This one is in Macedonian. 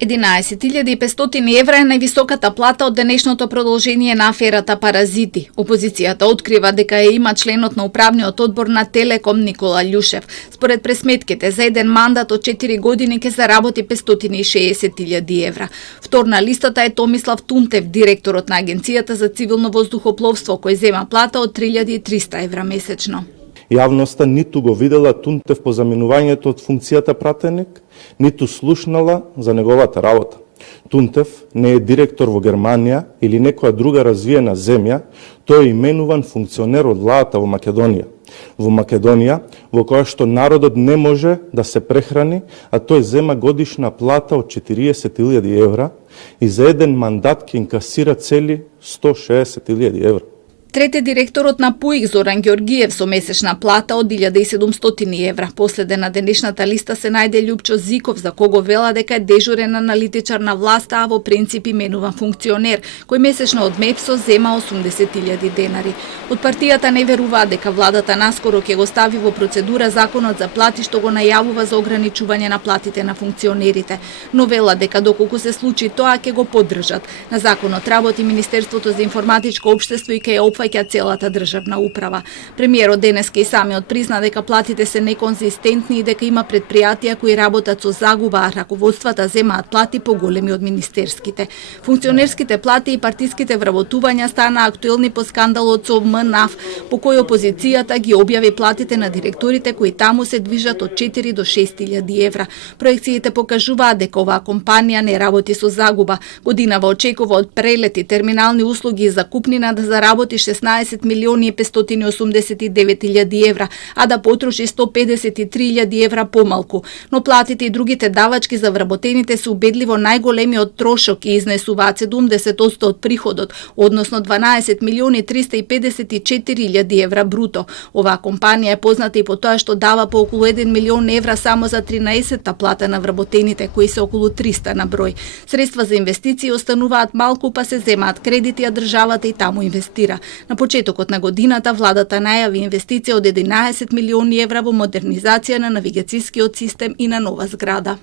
11.500 евра е највисоката плата од денешното продолжение на аферата Паразити. Опозицијата открива дека ја има членот на управниот одбор на Телеком Никола Љушев. Според пресметките, за еден мандат од 4 години ќе заработи 560.000 евра. Втор на листата е Томислав Тунтев, директорот на Агенцијата за цивилно воздухопловство, кој зема плата од 3.300 евра месечно. Јавноста ниту го видела Тунтев по заминувањето од функцијата пратеник, ниту слушнала за неговата работа. Тунтев не е директор во Германија или некоја друга развиена земја, тој е именуван функционер од владата во Македонија. Во Македонија, во која што народот не може да се прехрани, а тој зема годишна плата од 40.000 евра и за еден мандат ќе инкасира цели 160.000 евра. Трети директорот на ПУИК Зоран Ѓоргиев со месечна плата од 1.700 евра. Последен на денешната листа се најде Љупчо Зиков, за кого вела дека е дежурен аналитичар на власта, а во принцип именуван функционер, кој месечно од МЕПСО зема 80.000 денари. Од партијата не веруваат дека владата наскоро ќе го стави во процедура законот за плати што го најавува за ограничување на платите на функционерите, но вела дека доколку се случи тоа ќе го поддржат. На законот работи Министерството за информатичко општество и ќе ја опфаќа целата државна управа. Премиерот денеска и самиот призна дека платите се неконзистентни и дека има предпријатија кои работат со загуба, а раководствата земаат плати поголеми од министерските. Функционерските плати и партиските вработувања стана актуелни по скандалот со МНАФ, по кој опозицијата ги објави платите на директорите кои таму се движат од 4 до 6.000 евра. Проекциите покажуваат дека оваа компанија не работи со загуба. Годинава очекува од прелети, терминални услуги и закупнина да заработи 16.589.000 евра, а да потроши 153.000 евра помалку. Но платите и другите давачки за вработените се убедливо најголемиот трошок и изнесуваат 70% од приходот, односно 12.354.000 евра бруто. Оваа компанија е позната и по тоа што дава по околу 1 милион евра само за 13-та плата на вработените, кои се околу 300 на број. Средства за инвестиции остануваат малку, па се земаат кредити, а државата и таму инвестира. На почетокот на годината владата најави инвестиција од 11 милиони евра во модернизација на навигацијскиот систем и на нова зграда.